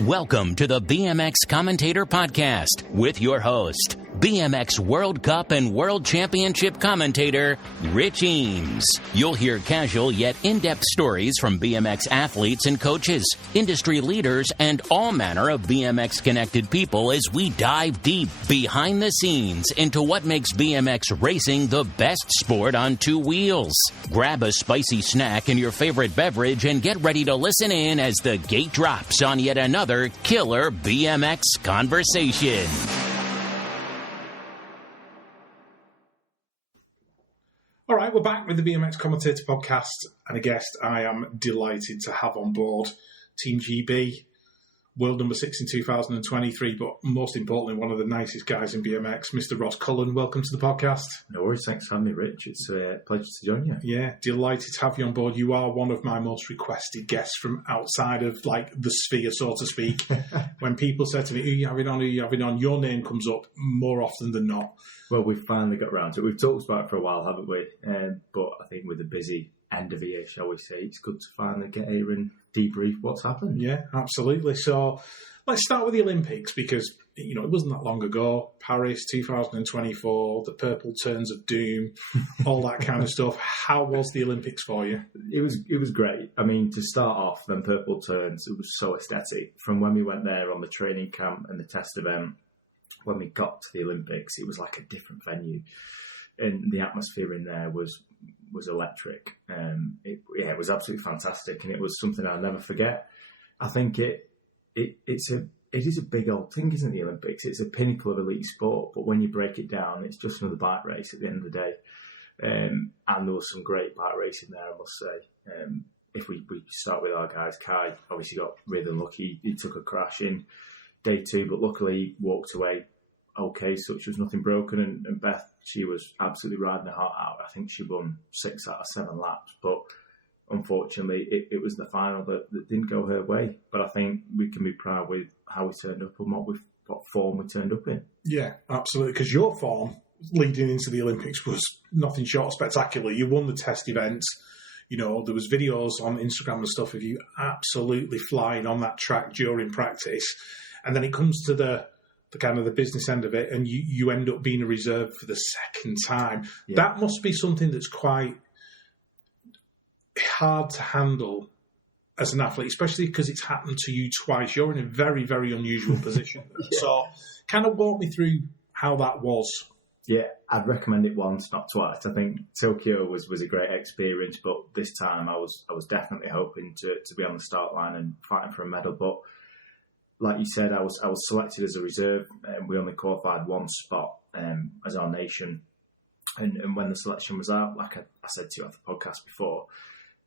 Welcome to the BMX Commentator Podcast with your host, BMX World Cup and World Championship commentator, Rich Eames. You'll hear casual yet in-depth stories from BMX athletes and coaches, industry leaders, and all manner of BMX-connected people as we dive deep behind the scenes into what makes BMX racing the best sport on two wheels. Grab a spicy snack and your favorite beverage and get ready to listen in as the gate drops on yet another killer BMX conversation. All right, we're back with the BMX Commentator Podcast and a guest I am delighted to have on board. Team GB, world number 6 in 2023, but most importantly, one of the nicest guys in BMX, Mr. Ross Cullen. Welcome to the podcast. No worries, thanks for having me, Rich. It's a pleasure to join you. Yeah, delighted to have you on board. You are one of my most requested guests from outside of, like, the sphere, so to speak. When people say to me, who are you having on, your name comes up more often than not. Well, we've finally got around to it. We've talked about it for a while, haven't we? But I think with the busy end of the year, shall we say, it's good to finally get here and debrief what's happened. Yeah, absolutely. So let's start with the Olympics because, you know, it wasn't that long ago. Paris 2024, the purple turns of doom, all that kind of stuff. How was the Olympics for you? It was great. I mean, to start off, them purple turns, it was so aesthetic. From when we went there on the training camp and the test event, when we got to the Olympics, it was like a different venue. And the atmosphere in there was electric. It was absolutely fantastic, and it was something I'll never forget. I think it is a big old thing, isn't it, the Olympics? It's a pinnacle of elite sport, but when you break it down, it's just another bike race at the end of the day. And there was some great bike racing there, I must say. If we start with our guys, Kai obviously got really unlucky. He took a crash in day 2, but luckily walked away okay, such was nothing broken. And Beth, she was absolutely riding her heart out. I think she won 6 out of 7 laps, but unfortunately it was the final that didn't go her way. But I think we can be proud with how we turned up and what form we turned up in. Yeah, absolutely, because your form leading into the Olympics was nothing short of spectacular. You won the test events. You know, there was videos on Instagram and stuff of you absolutely flying on that track during practice. And then it comes to the kind of the business end of it, and you end up being a reserve for the second time. Yeah. That must be something that's quite hard to handle as an athlete, especially because it's happened to you twice. You're in a very, very unusual position. Yeah. So kind of walk me through how that was. Yeah, I'd recommend it once, not twice. I think Tokyo was a great experience, but this time I was definitely hoping to be on the start line and fighting for a medal. But like you said, I was selected as a reserve, and we only qualified one spot as our nation. And when the selection was out, like I said to you on the podcast before,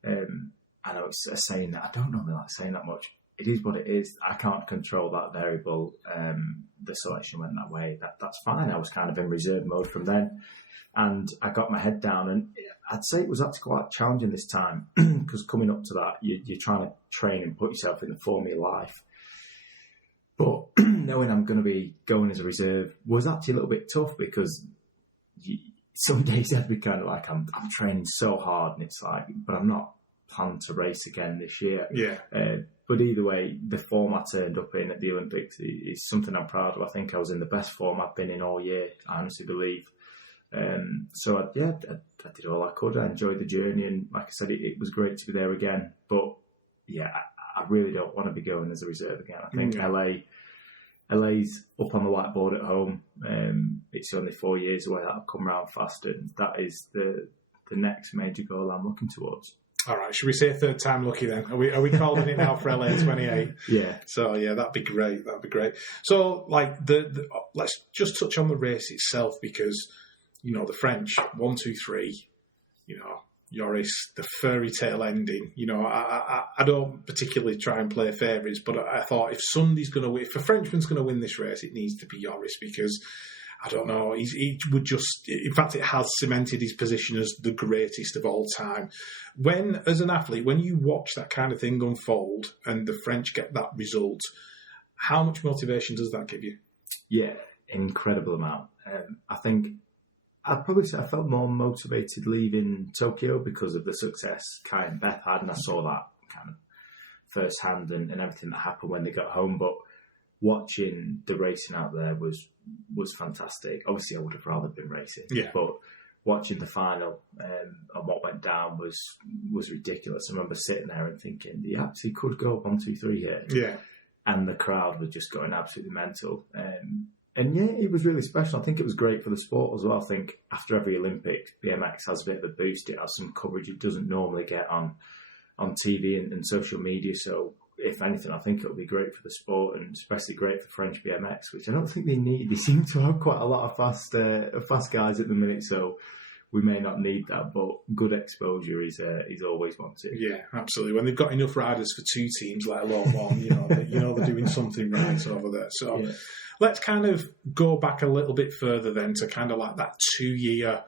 and I was saying that I don't normally like saying that much. It is what it is. I can't control that variable. The selection went that way. That's fine. I was kind of in reserve mode from then, and I got my head down. And I'd say it was actually quite challenging this time because coming up to that, you're trying to train and put yourself in the form of your life. But knowing I'm going to be going as a reserve was actually a little bit tough because some days I'd be kind of like, I'm training so hard, and it's like, but I'm not planning to race again this year. Yeah. But either way, the form I turned up in at the Olympics is something I'm proud of. I think I was in the best form I've been in all year, I honestly believe. So I did all I could. I enjoyed the journey, and like I said, it was great to be there again. But yeah, I really don't want to be going as a reserve again. I think LA's up on the whiteboard at home. It's only 4 years away. That'll come round fast, and that is the next major goal I'm looking towards. All right, should we say third time lucky then? Are we calling it now for LA 28? Yeah. So yeah, that'd be great. So like let's just touch on the race itself because, you know, the French 1, 2, 3, you know, Joris, the fairy tale ending. You know, I don't particularly try and play favourites, but I thought if a Frenchman's going to win this race, it needs to be Joris because, I don't know, he would just, in fact, it has cemented his position as the greatest of all time. As an athlete, when you watch that kind of thing unfold and the French get that result, how much motivation does that give you? Yeah, an incredible amount. I think I'd probably say I felt more motivated leaving Tokyo because of the success Kai and Beth had, and I saw that kind of firsthand and everything that happened when they got home, but watching the racing out there was fantastic. Obviously, I would have rather been racing, but watching the final and what went down was ridiculous. I remember sitting there and thinking, they actually could go 1, 2, 3 here. Yeah. And the crowd was just going absolutely mental. And yeah, it was really special. I think it was great for the sport as well. I think after every Olympics, BMX has a bit of a boost. It has some coverage it doesn't normally get on TV and social media. So if anything, I think it'll be great for the sport and especially great for French BMX, which I don't think they need. They seem to have quite a lot of fast guys at the minute, so we may not need that, but good exposure is always wanted. Yeah, absolutely. When they've got enough riders for 2 teams, let alone one, they're doing something right over there. So let's kind of go back a little bit further then to kind of like that 2-year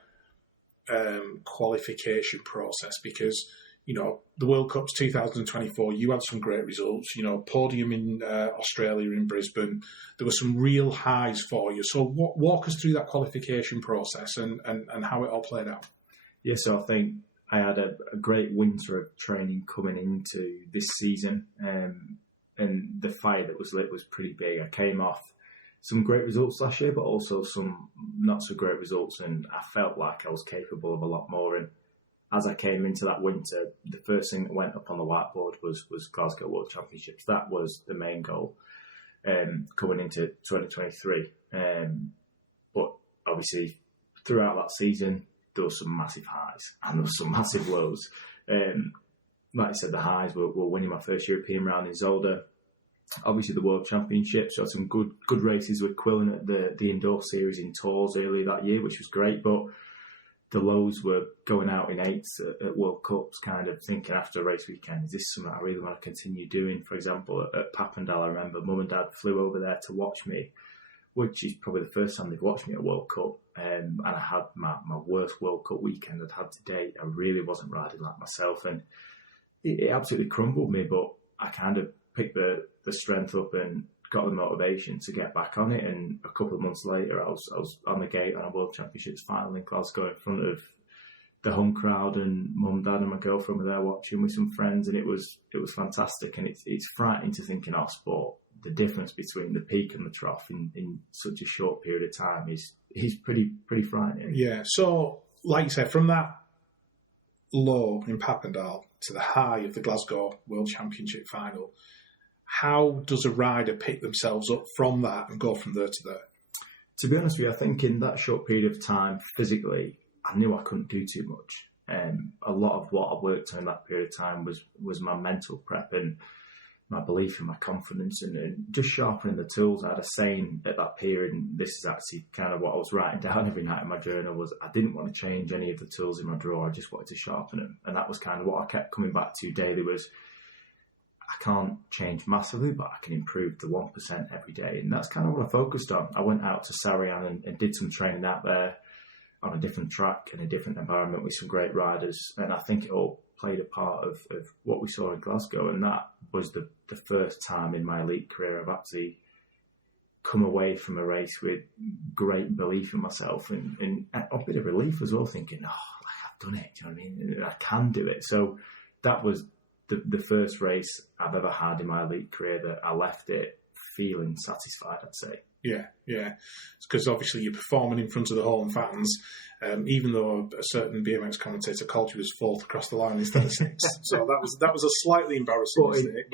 qualification process, because the World Cup's 2024, you had some great results, podium in Australia, in Brisbane. There were some real highs for you. So walk us through that qualification process and how it all played out. Yeah, so I think I had a great winter of training coming into this season, and the fire that was lit was pretty big. I came off some great results last year, but also some not so great results, and I felt like I was capable of a lot more. And as I came into that winter, the first thing that went up on the whiteboard was Glasgow World Championships. That was the main goal coming into 2023. But obviously, throughout that season, there were some massive highs and there were some massive lows. Like I said, the highs were winning my first European round in Zolder. Obviously, the World Championships. So I had some good races with Quillen at the indoor series in Tours earlier that year, which was great. But the lows were going out in 8s at World Cups, kind of thinking after a race weekend, is this something I really want to continue doing? For example, at Papendal, I remember Mum and Dad flew over there to watch me, which is probably the first time they've watched me at World Cup. And I had my worst World Cup weekend I'd had to date. I really wasn't riding like myself, and it absolutely crumbled me, but I kind of picked the strength up and got the motivation to get back on it. And a couple of months later, I was on the gate on a World Championships final in Glasgow in front of the home crowd, and Mum, Dad and my girlfriend were there watching with some friends, and it was fantastic. And it's frightening to think in our sport, the difference between the peak and the trough in such a short period of time is pretty frightening. Yeah, so like you said, from that low in Papendal to the high of the Glasgow World Championship final, how does a rider pick themselves up from that and go from there to there? To be honest with you, I think in that short period of time, physically, I knew I couldn't do too much. A lot of what I worked on in that period of time was my mental prep and my belief in my confidence and just sharpening the tools. I had a saying at that period, and this is actually kind of what I was writing down every night in my journal, was I didn't want to change any of the tools in my drawer. I just wanted to sharpen them. And that was kind of what I kept coming back to daily was, I can't change massively, but I can improve the 1% every day. And that's kind of what I focused on. I went out to Sarian and did some training out there on a different track in a different environment with some great riders. And I think it all played a part of what we saw in Glasgow. And that was the first time in my elite career I've actually come away from a race with great belief in myself and a bit of relief as well, thinking, I've done it. Do you know what I mean? I can do it. So that was the first race I've ever had in my elite career that I left it feeling satisfied, I'd say. Yeah. It's because obviously you're performing in front of the home fans, even though a certain BMX commentator called you as 4th across the line instead of 6th. So that was a slightly embarrassing mistake.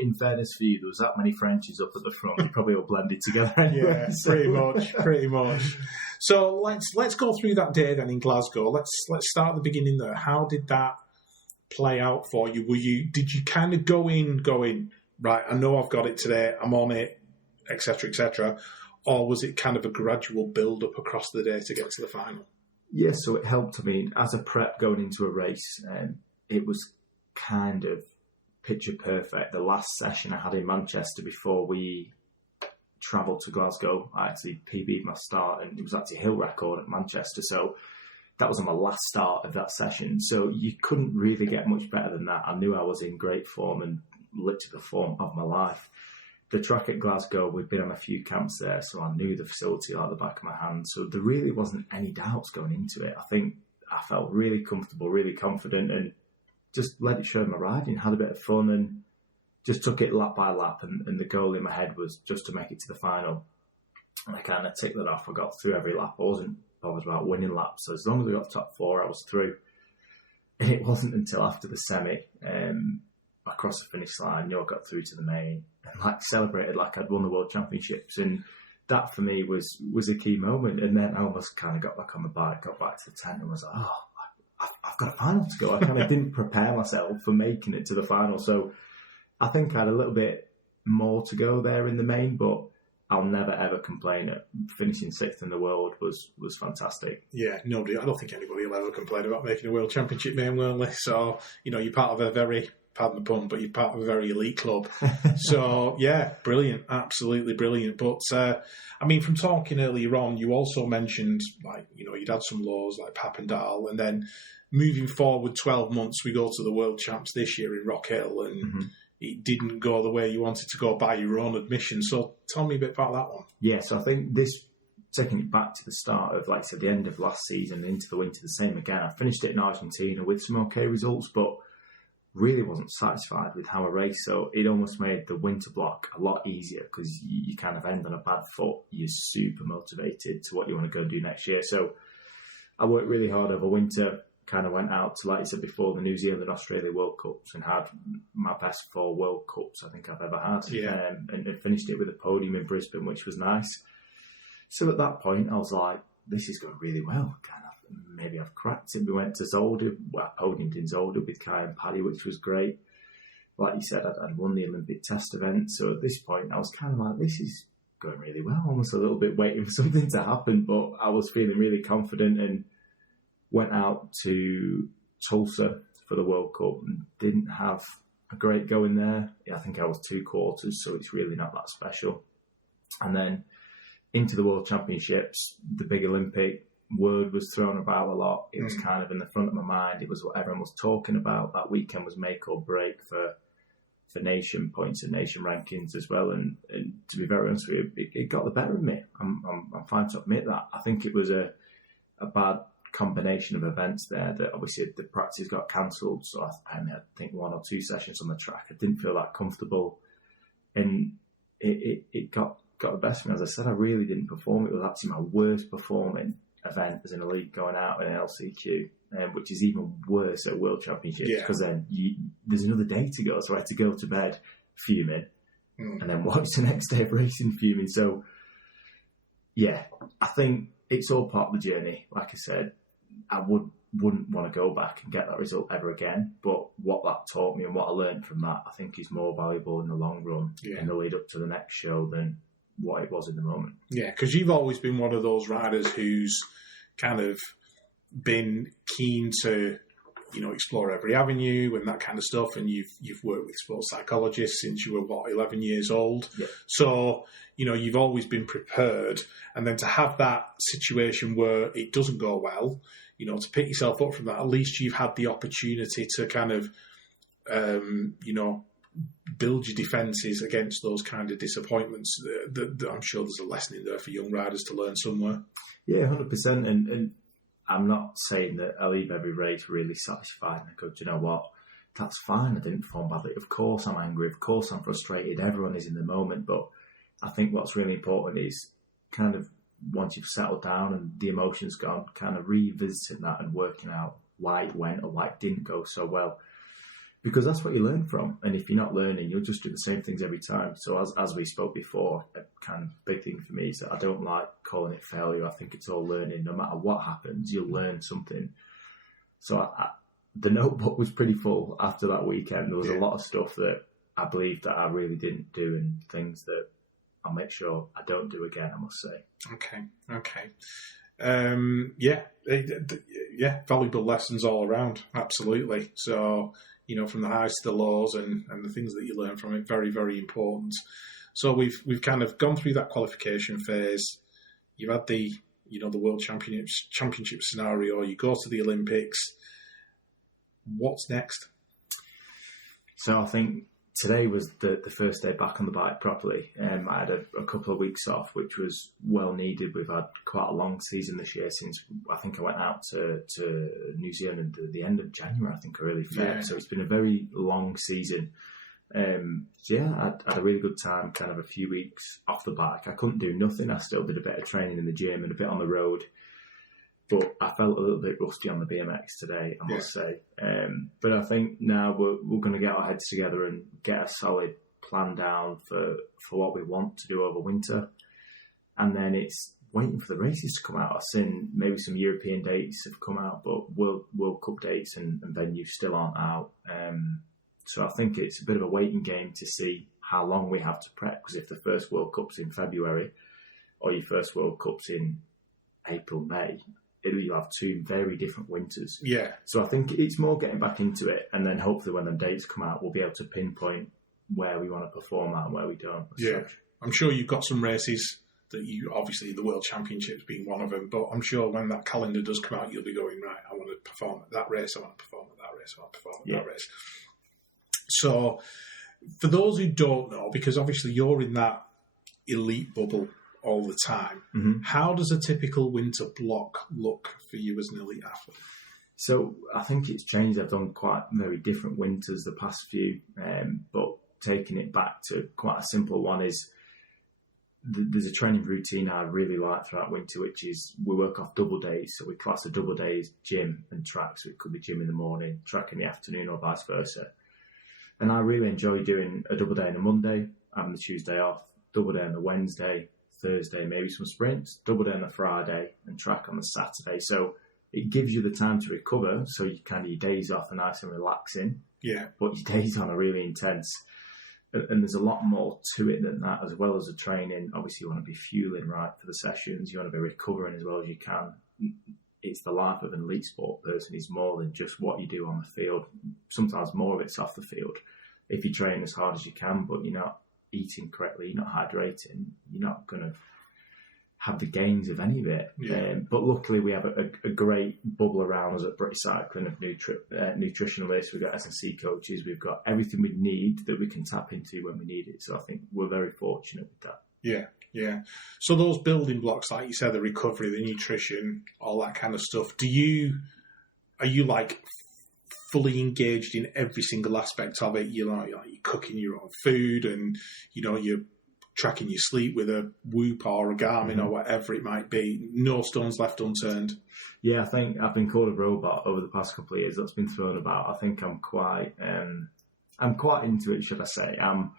In fairness for you, there was that many Frenchies up at the front. You probably all blended together anyway. Yeah, pretty much. So let's go through that day then in Glasgow. Let's start at the beginning there. How did that play out for you? Did you kind of go in going, right, I know I've got it today, I'm on it, etc., or was it kind of a gradual build up across the day to get to the final? Yeah, so it helped. I mean, as a prep going into a race, it was kind of picture perfect. The last session I had in Manchester before we travelled to Glasgow, I actually PB'd my start, and it was actually a hill record at Manchester, so that was on my last start of that session. So you couldn't really get much better than that. I knew I was in great form and literally the form of my life. The track at Glasgow, we'd been on a few camps there, so I knew the facility like the back of my hand. So there really wasn't any doubts going into it. I think I felt really comfortable, really confident, and just let it show my riding, had a bit of fun. And just took it lap by lap, and the goal in my head was just to make it to the final. And I kind of ticked that off. I got through every lap. I wasn't bothered about winning laps. So as long as I got top 4, I was through. And it wasn't until after the semi, I crossed the finish line, knew I got through to the main, and celebrated like I'd won the World Championships. And that for me was a key moment. And then I almost kind of got back on the bike, got back to the tent, and was like, I've got a final to go. I kind of didn't prepare myself for making it to the final. So I think I had a little bit more to go there in the main, but I'll never ever complain. Finishing 6th in the world was fantastic. Yeah, I don't think anybody will ever complain about making a World Championship main, will they? So, you're part of a very, pardon the pun, but you're part of a very elite club. So, yeah, brilliant, absolutely brilliant. But, from talking earlier on, you also mentioned, you'd had some lows like Papendal, and then moving forward 12 months, we go to the World Champs this year in Rock Hill, and it didn't go the way you wanted to go by your own admission. So tell me a bit about that one. Yeah, so I think this, taking it back to the start of, like I said, the end of last season into the winter, the same again. I finished it in Argentina with some okay results, but really wasn't satisfied with how I raced. So it almost made the winter block a lot easier because you kind of end on a bad foot. You're super motivated to what you want to go do next year. So I worked really hard over winter. Kind of went out to, like you said before, the New Zealand, Australia World Cups and had my best 4 World Cups I think I've ever had. Yeah. And finished it with a podium in Brisbane, which was nice. So at that point, I was like, this is going really well. Kind of, maybe I've cracked it. We went to Zolder, podiumed in Zolder with Kai and Paddy, which was great. Like you said, I'd won the Olympic test event. So at this point, I was kind of like, this is going really well. Almost a little bit waiting for something to happen, but I was feeling really confident and went out to Tulsa for the World Cup and didn't have a great go in there. I think I was 2 quarters, so it's really not that special. And then into the World Championships, the big Olympic word was thrown about a lot. It was kind of in the front of my mind. It was what everyone was talking about. That weekend was make or break for nation points and nation rankings as well. And to be very honest with you, it got the better of me. I'm fine to admit that. I think it was a bad combination of events there that obviously the practice got cancelled, so I think 1 or 2 sessions on the track. I didn't feel that comfortable, and it got the best of me. As I said, I really didn't perform. It was actually my worst performing event as an elite going out in LCQ, which is even worse at World Championships because then there's another day to go, so I had to go to bed fuming and then watch the next day of racing fuming. So yeah, I think it's all part of the journey. Like I said, I wouldn't want to go back and get that result ever again. But what that taught me and what I learned from that, I think is more valuable in the long run in the lead up to the next show than what it was in the moment. Yeah, because you've always been one of those riders who's kind of been keen to, explore every avenue and that kind of stuff. And you've worked with sports psychologists since you were, 11 years old. Yeah. So, you've always been prepared. And then to have that situation where it doesn't go well, to pick yourself up from that, at least you've had the opportunity to kind of, build your defences against those kind of disappointments. I'm sure there's a lesson in there for young riders to learn somewhere. Yeah, 100%. And I'm not saying that I leave every race really satisfied and I go, do you know what? That's fine. I didn't perform badly. Of course I'm angry. Of course I'm frustrated. Everyone is in the moment. But I think what's really important is kind of once you've settled down and the emotion's gone, kind of revisiting that and working out why it went or why it didn't go so well. Because that's what you learn from. And if you're not learning, you'll just do the same things every time. So as we spoke before, a kind of big thing for me is that I don't like calling it failure. I think it's all learning. No matter what happens, you'll learn something. So the notebook was pretty full after that weekend. There was a lot of stuff that I believe that I really didn't do and things that I'll make sure I don't do again, I must say. Okay. Valuable lessons all around. Absolutely. So, from the highs to the lows and the things that you learn from it, very, very important. So we've kind of gone through that qualification phase. You've had the World Championship scenario. You go to the Olympics. What's next? So I think today was the first day back on the bike properly. I had a couple of weeks off, which was well needed. We've had quite a long season this year since I think I went out to New Zealand at the end of January, I think, or early February. So it's been a very long season. I had a really good time, kind of a few weeks off the bike. I couldn't do nothing. I still did a bit of training in the gym and a bit on the road. But I felt a little bit rusty on the BMX today, I must say. But I think now we're going to get our heads together and get a solid plan down for what we want to do over winter. And then it's waiting for the races to come out. I've seen maybe some European dates have come out, but World Cup dates and venues still aren't out. So I think it's a bit of a waiting game to see how long we have to prep. Because if the first World Cup's in February or your first World Cup's in April, May, you'll have two very different winters. Yeah. So I think it's more getting back into it, and then hopefully when the dates come out, we'll be able to pinpoint where we want to perform at and where we don't. Yeah. I'm sure you've got some races that you, obviously the World Championships being one of them, but I'm sure when that calendar does come out, you'll be going, right, I want to perform at that race, I want to perform at that race, I want to perform at that race. So for those who don't know, because obviously you're in that elite bubble all the time, how does a typical winter block look for you as an elite athlete? So I think it's changed. I've done quite very different winters the past few, but taking it back to quite a simple one is there's a training routine I really like throughout winter, which is we work off double days. So we class a double days gym and track. So it could be gym in the morning, track in the afternoon, or vice versa. And I really enjoy doing a double day on a Monday, having the Tuesday off, double day on the Wednesday, Thursday, maybe some sprints, double day on the Friday, and track on the Saturday. So it gives you the time to recover. So you kind of, your days off are nice and relaxing. Yeah. But your days on are really intense. And there's a lot more to it than that, as well as the training. Obviously, you want to be fueling right for the sessions. You want to be recovering as well as you can. It's the life of an elite sport person. It's more than just what you do on the field. Sometimes more of it's off the field. If you train as hard as you can, but you're not eating correctly, you're not hydrating, you're not going to have the gains of any of it. Yeah. But luckily, we have a great bubble around us at British Cycling of nutritionalists. We've got S&C coaches. We've got everything we need that we can tap into when we need it. So I think we're very fortunate with that. Yeah, yeah. So those building blocks, like you said, the recovery, the nutrition, all that kind of stuff, are you like fully engaged in every single aspect of it? You're cooking your own food, and you're tracking your sleep with a Whoop or a Garmin or whatever it might be. No stones left unturned. Yeah, I think I've been called a robot over the past couple of years. That's been thrown about. I think I'm quite into it, should I say. I'm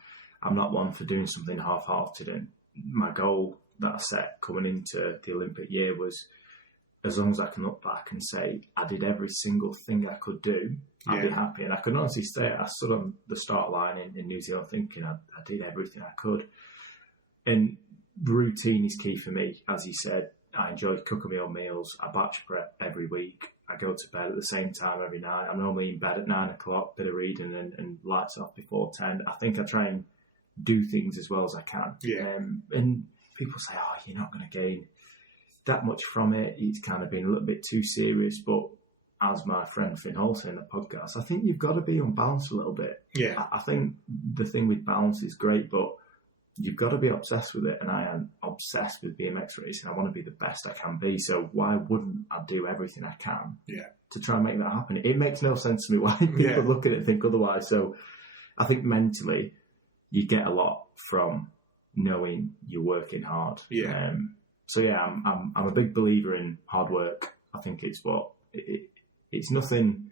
not one for doing something half-hearted. And my goal that I set coming into the Olympic year was, as long as I can look back and say I did every single thing I could do, I'd be happy. And I could honestly say I stood on the start line in New Zealand thinking I did everything I could. And routine is key for me. As you said, I enjoy cooking my own meals. I batch prep every week. I go to bed at the same time every night. I'm normally in bed at 9 o'clock, bit of reading and lights off before 10. I think I try and do things as well as I can. Yeah. And people say, you're not going to gain that much from it. It's kind of been a little bit too serious. But as my friend Finn Hall said in the podcast, I think you've got to be unbalanced a little bit. Yeah. I think the thing with balance is great, but you've got to be obsessed with it, and I am obsessed with BMX racing. I want to be the best I can be, so why wouldn't I do everything I can to try and make that happen? It makes no sense to me why people look at it and think otherwise. So I think mentally you get a lot from knowing you're working hard. Yeah. I'm a big believer in hard work. I think it's it's nothing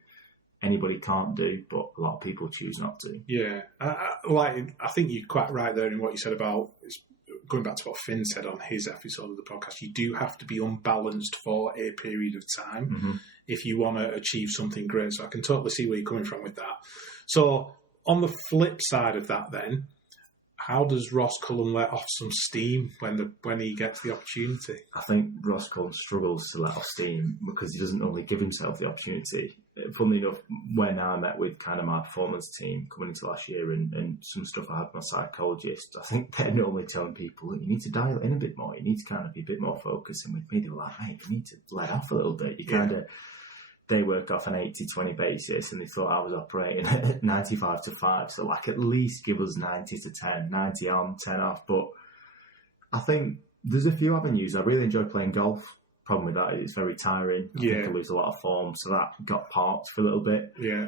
anybody can't do, but a lot of people choose not to. Yeah. I think you're quite right there in what you said about, going back to what Finn said on his episode of the podcast, you do have to be unbalanced for a period of time if you want to achieve something great. So I can totally see where you're coming from with that. So on the flip side of that then, how does Ross Cullen let off some steam when he gets the opportunity? I think Ross Cullen struggles to let off steam because he doesn't normally give himself the opportunity. Funnily enough, when I met with kind of my performance team coming into last year and some stuff I had with my psychologist, I think they're normally telling people, you need to dial it in a bit more. You need to kind of be a bit more focused. And with me, they were like, mate, you need to let off a little bit. They work off an 80-20 basis, and they thought I was operating at 95 to 5. So, at least give us 90 to 10, 90 on, 10 off. But I think there's a few avenues. I really enjoy playing golf. Problem with that is it's very tiring. I think I lose a lot of form, so that got parked for a little bit. Yeah.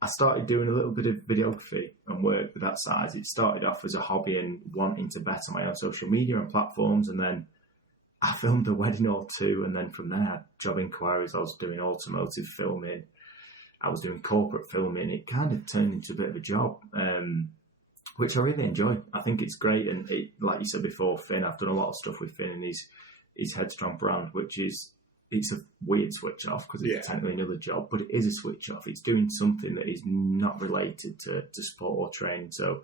I started doing a little bit of videography and work with that side. It started off as a hobby and wanting to better my own social media and platforms, and then I filmed a wedding or two, and then from there I had job inquiries. I was doing automotive filming, I was doing corporate filming. It kind of turned into a bit of a job, which I really enjoy. I think it's great, and like you said before, Finn, I've done a lot of stuff with Finn and his Headstrong brand, which is, it's a weird switch off because it's technically another job, but it is a switch off. It's doing something that is not related to sport or training. So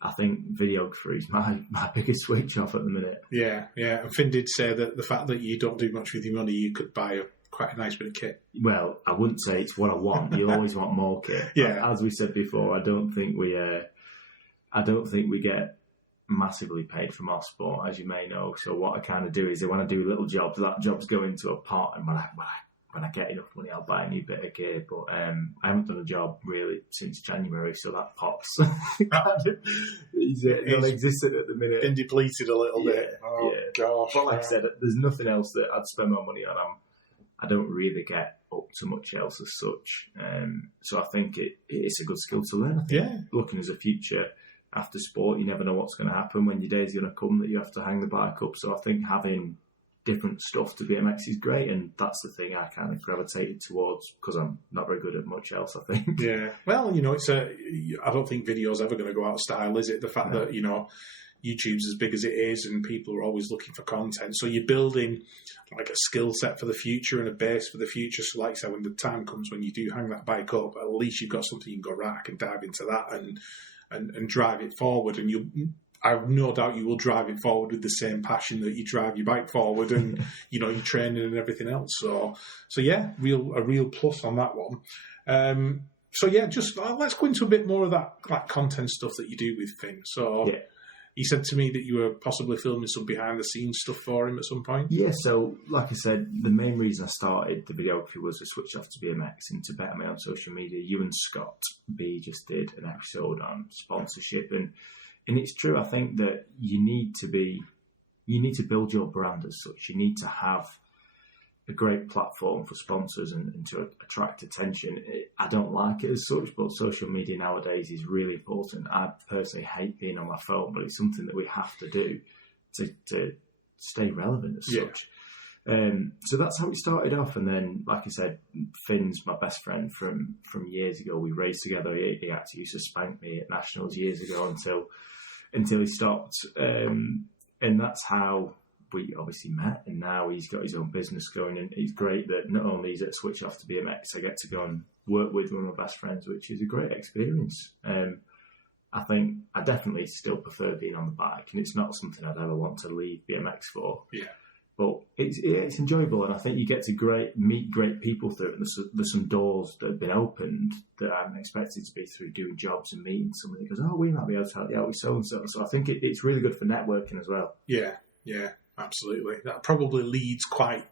I think videography is my biggest switch off at the minute. Yeah. And Finn did say that the fact that you don't do much with your money, you could buy quite a nice bit of kit. Well, I wouldn't say it's what I want. You always want more kit. Yeah. As we said before, I don't think we get massively paid from our sport, as you may know. So what I kind of do is when I do little jobs, that jobs go into a pot, and when I get enough money, I'll buy a new bit of gear. But I haven't done a job really since January, so that pot's non-existent at the minute. Been depleted a little bit. Oh gosh! But like I said, there's nothing else that I'd spend my money on. I don't really get up to much else as such. So I think it's a good skill to learn. I think looking as a future after sport, you never know what's going to happen, when your day's going to come that you have to hang the bike up. So I think having different stuff to BMX is great, and that's the thing I kind of gravitated towards because I'm not very good at much else, I think. Yeah. Well, I don't think video's ever going to go out of style, is it? The fact that, YouTube's as big as it is and people are always looking for content. So you're building like a skill set for the future and a base for the future. So like I said, when the time comes when you do hang that bike up, at least you've got something you can go, right, I can dive into that and drive it forward. And I have no doubt you will drive it forward with the same passion that you drive your bike forward and, your training and everything else. So yeah, a real plus on that one. Just let's go into a bit more of that content stuff that you do with Finn. So he said to me that you were possibly filming some behind-the-scenes stuff for him at some point. Yeah, so like I said, the main reason I started the videography was to switch off to BMX and to better my own social media. You and Scott B just did an episode on sponsorship, and it's true. I think that you need to build your brand as such. You need to have a great platform for sponsors and to attract attention. I don't like it as such, but social media nowadays is really important. I personally hate being on my phone, but it's something that we have to do to stay relevant as such. So that's how it started off. And then, like I said, Finn's my best friend from years ago. We raced together. He actually used to spank me at nationals years ago until he stopped. And that's how we obviously met, and now he's got his own business going, and it's great that not only is it a switch off to BMX, I get to go and work with one of my best friends, which is a great experience. I think I definitely still prefer being on the bike, and it's not something I'd ever want to leave BMX for. Yeah. But it's enjoyable, and I think you get to meet great people through it. And there's some doors that have been opened that I haven't expected to be through doing jobs and meeting somebody who goes, we might be able to help you out with so-and-so. So I think it's really good for networking as well. Yeah. Absolutely. That probably leads quite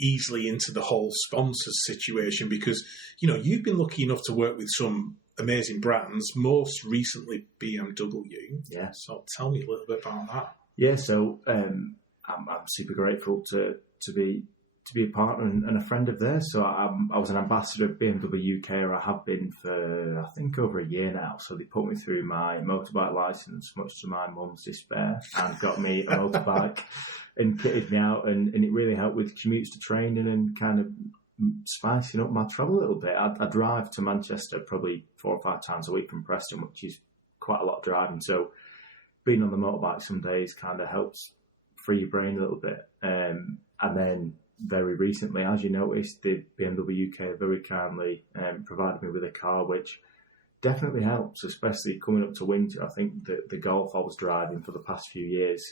easily into the whole sponsors situation because, you've been lucky enough to work with some amazing brands, most recently BMW. Yeah. So tell me a little bit about that. Yeah, so I'm super grateful to be a partner and a friend of theirs. So I was an ambassador of BMW UK, or I have been for, I think, over a year now. So they put me through my motorbike licence, much to my mum's despair, and got me a motorbike and kitted me out. And it really helped with commutes to training and kind of spicing up my travel a little bit. I drive to Manchester probably 4 or 5 times a week from Preston, which is quite a lot of driving. So being on the motorbike some days kind of helps free your brain a little bit. And then very recently, as you noticed, the BMW UK very kindly provided me with a car, which definitely helps, especially coming up to winter. I think the Golf I was driving for the past few years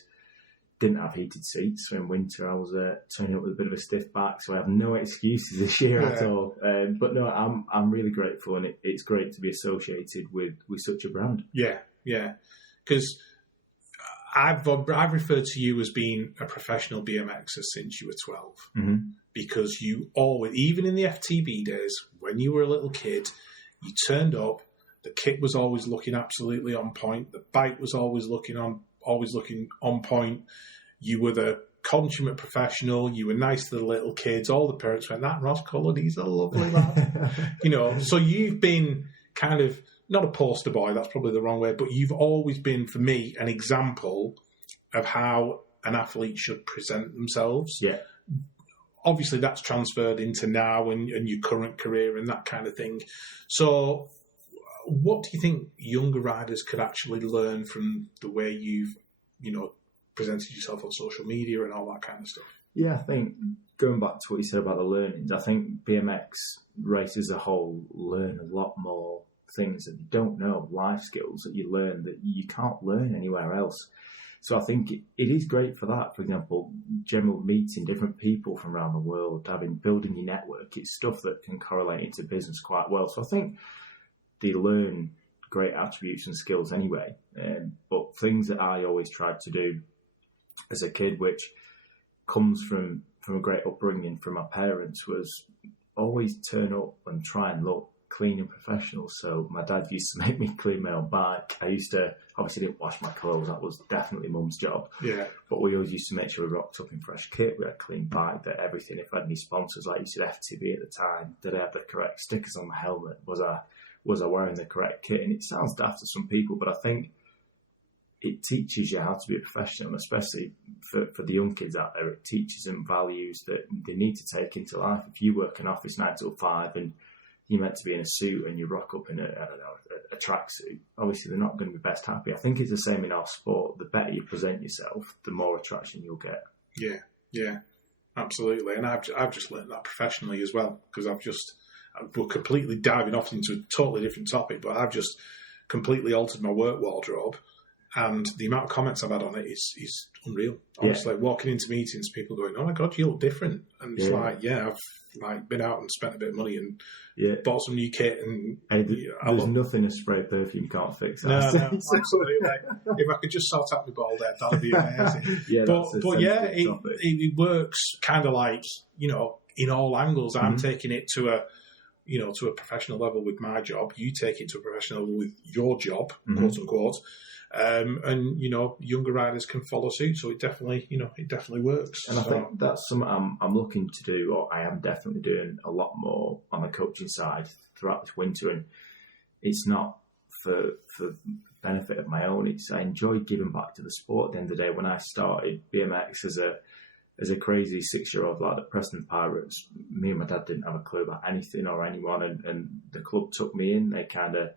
didn't have heated seats, so in winter I was turning up with a bit of a stiff back, so I have no excuses this year at all. But no, I'm really grateful, and it's great to be associated with such a brand. Yeah, because I've referred to you as being a professional BMXer since you were 12, because you always, even in the FTB days, when you were a little kid, you turned up, the kit was always looking absolutely on point, the bike was always looking on point, you were the consummate professional, you were nice to the little kids, all the parents went, that Ross Cullen, he's a lovely lad. So you've been kind of, not a poster boy, that's probably the wrong way, but you've always been, for me, an example of how an athlete should present themselves. Yeah. Obviously, that's transferred into now and your current career and that kind of thing. So what do you think younger riders could actually learn from the way you've, presented yourself on social media and all that kind of stuff? Yeah, I think going back to what you said about the learnings, I think BMX racers as a whole learn a lot more things that you don't know, life skills that you learn that you can't learn anywhere else. So I think it is great for that. For example, general meeting different people from around the world, building your network. It's stuff that can correlate into business quite well. So I think they learn great attributes and skills anyway. But things that I always tried to do as a kid, which comes from a great upbringing from my parents, was always turn up and try and look clean and professional. So my dad used to make me clean my own bike. I used to, obviously didn't wash my clothes, that was definitely mum's job. Yeah. But we always used to make sure we rocked up in fresh kit, we had a clean bike, that everything, if I had any sponsors, like you said, FTB at the time, did I have the correct stickers on my helmet? Was I wearing the correct kit? And it sounds daft to some people, but I think it teaches you how to be a professional, and especially for the young kids out there, it teaches them values that they need to take into life. If you work in office 9 till 5 and you're meant to be in a suit and you rock up in a tracksuit, obviously they're not going to be best happy. I think it's the same in our sport. The better you present yourself, the more attraction you'll get. Yeah, absolutely. And I've just learned that professionally as well, because we're completely diving off into a totally different topic, but I've just completely altered my work wardrobe. And the amount of comments I've had on it is unreal. Honestly, walking into meetings, people going, "Oh my God, you look different." And it's I've been out and spent a bit of money and bought some new kit. And there's nothing a spray perfume can't fix. No, absolutely. If I could just sort out my bald head, that'd be amazing. It works kind of like, in all angles. I'm taking it to a professional level with my job. You take it to a professional level with your job, quote unquote. And younger riders can follow suit, so it definitely works. And I think that's something I'm looking to do, or I am definitely doing a lot more on the coaching side throughout this winter. And it's not for benefit of my own. I enjoy giving back to the sport. At the end of the day, when I started BMX as a crazy 6-year-old like the Preston Pirates, me and my dad didn't have a clue about anything or anyone, and the club took me in. They kind of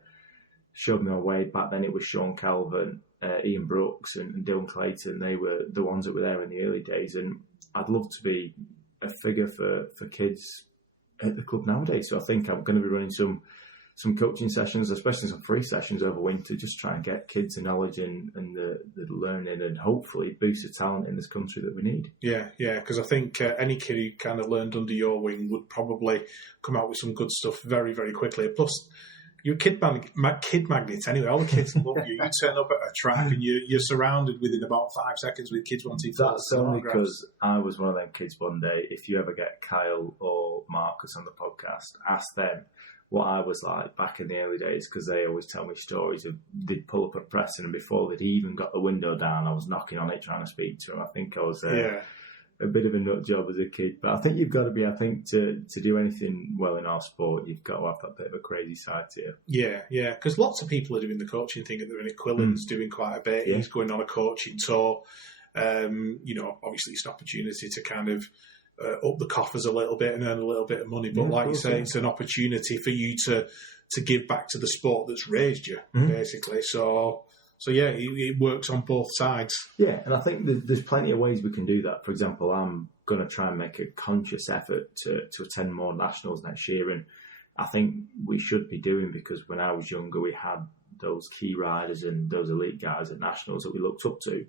showed me my way. Back then it was Sean Calvin, Ian Brooks and Dylan Clayton. They were the ones that were there in the early days, and I'd love to be a figure for kids at the club nowadays. So I think I'm going to be running some coaching sessions, especially some free sessions over winter, just try and get kids the knowledge and the learning, and hopefully boost the talent in this country that we need. Yeah, because I think any kid who kind of learned under your wing would probably come out with some good stuff very, very quickly. Plus, you're a kid magnet anyway. All the kids love you. You turn up at a track and you're surrounded within about 5 seconds with kids wanting to. That's only because I was one of them kids one day. If you ever get Kyle or Marcus on the podcast, ask them what I was like back in the early days, because they always tell me stories of they'd pull up at Preston and before they'd even got the window down, I was knocking on it trying to speak to them. I think I was a bit of a nut job as a kid, but I think you've got to be, to do anything well in our sport, you've got to have that bit of a crazy side to you. Yeah, because lots of people are doing the coaching thing at the minute. Quillen's doing quite a bit. He's going on a coaching tour. Obviously it's an opportunity to kind of up the coffers a little bit and earn a little bit of money, but like you say, it's an opportunity for you to give back to the sport that's raised you, basically. So yeah, it works on both sides. Yeah, and I think there's plenty of ways we can do that. For example, I'm going to try and make a conscious effort to attend more nationals next year, and I think we should be doing, because when I was younger, we had those key riders and those elite guys at nationals that we looked up to.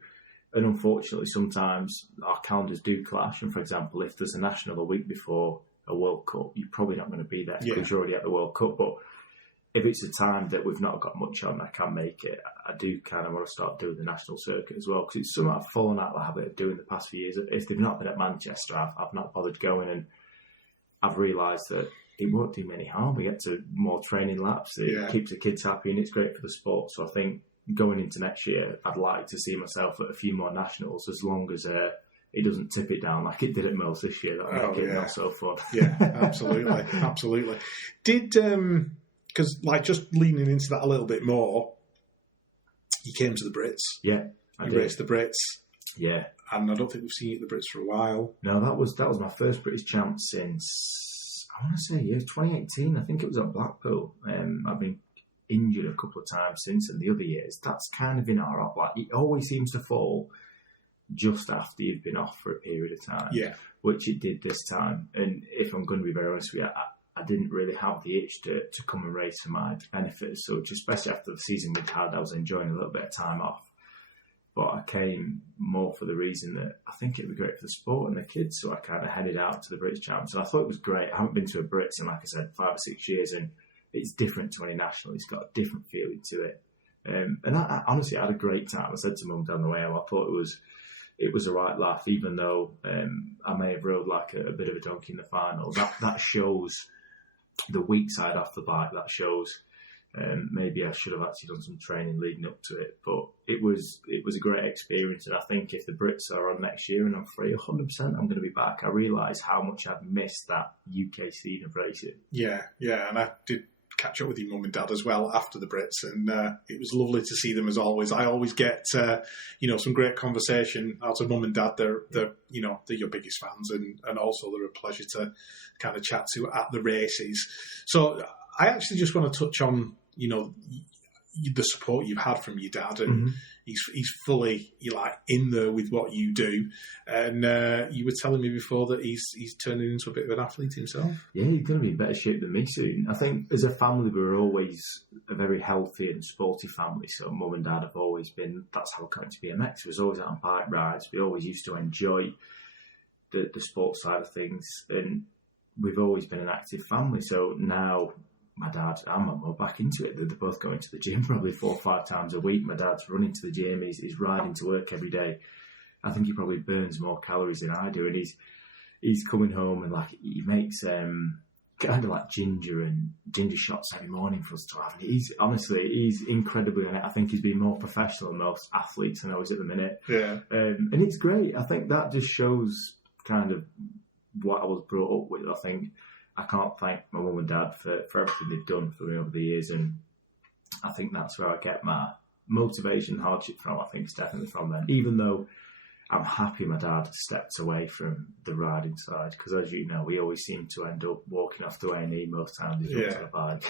And unfortunately, sometimes our calendars do clash. And for example, if there's a national a week before a World Cup, you're probably not going to be there because you're already at the World Cup. But if it's a time that we've not got much on, I can make it. I do kind of want to start doing the national circuit as well, because it's something I've fallen out of the habit of doing the past few years. If they've not been at Manchester, I've not bothered going, and I've realised that it won't do me any harm. We get to more training laps. It keeps the kids happy, and it's great for the sport. So I think going into next year, I'd like to see myself at a few more nationals, as long as it doesn't tip it down like it did at Mills this year. That'll make it not so fun. Yeah, absolutely. Did because like just leaning into that a little bit more, you came to the Brits. Yeah, you raced the Brits. Yeah, and I don't think we've seen you at the Brits for a while. No, that was my first British champ since, I want to say, 2018. I think it was at Blackpool. I've been injured a couple of times since, and the other years, that's kind of been our up. Like, it always seems to fall just after you've been off for a period of time. Yeah. Which it did this time. And if I'm going to be very honest with you, I didn't really have the itch to come and race for my benefit. So especially after the season we'd had, I was enjoying a little bit of time off. But I came more for the reason that I think it'd be great for the sport and the kids. So I kind of headed out to the British Champs. And I thought it was great. I haven't been to a Brits in, like I said, 5 or 6 years. And it's different to any national. It's got a different feeling to it. And I honestly had a great time. I said to Mum down the way, I thought it was a right laugh, even though I may have rode like a bit of a donkey in the final. That shows the weak side off the bike. That shows maybe I should have actually done some training leading up to it. But it was a great experience. And I think if the Brits are on next year and I'm free, 100% I'm going to be back. I realise how much I've missed that UK scene of racing. Yeah. And I did catch up with your mum and dad as well after the Brits, and it was lovely to see them as always. I always get some great conversation out of mum and dad. They're your biggest fans, and also they're a pleasure to kind of chat to at the races. So I actually just want to touch on the support you've had from your dad, and he's fully in there with what you do. And you were telling me before that he's turning into a bit of an athlete himself. Yeah, he's going to be in better shape than me soon. I think as a family we were always a very healthy and sporty family. So mum and dad have always been. That's how I got into BMX. We was always out on bike rides. We always used to enjoy the sports side of things, and we've always been an active family. So now my dad and my mum are back into it. They're both going to the gym probably 4 or 5 times a week. My dad's running to the gym. He's riding to work every day. I think he probably burns more calories than I do. And he's coming home and he makes kind of like ginger shots every morning for us to have. He's incredibly on it. I think he's been more professional than most athletes I know is at the minute. Yeah. And it's great. I think that just shows kind of what I was brought up with. I think I can't thank my mum and dad for everything they've done for me over the years, and I think that's where I get my motivation and hardship from. I think it's definitely from them, even though I'm happy my dad stepped away from the riding side, because as you know, we always seem to end up walking off the A&E most times he's on a bike.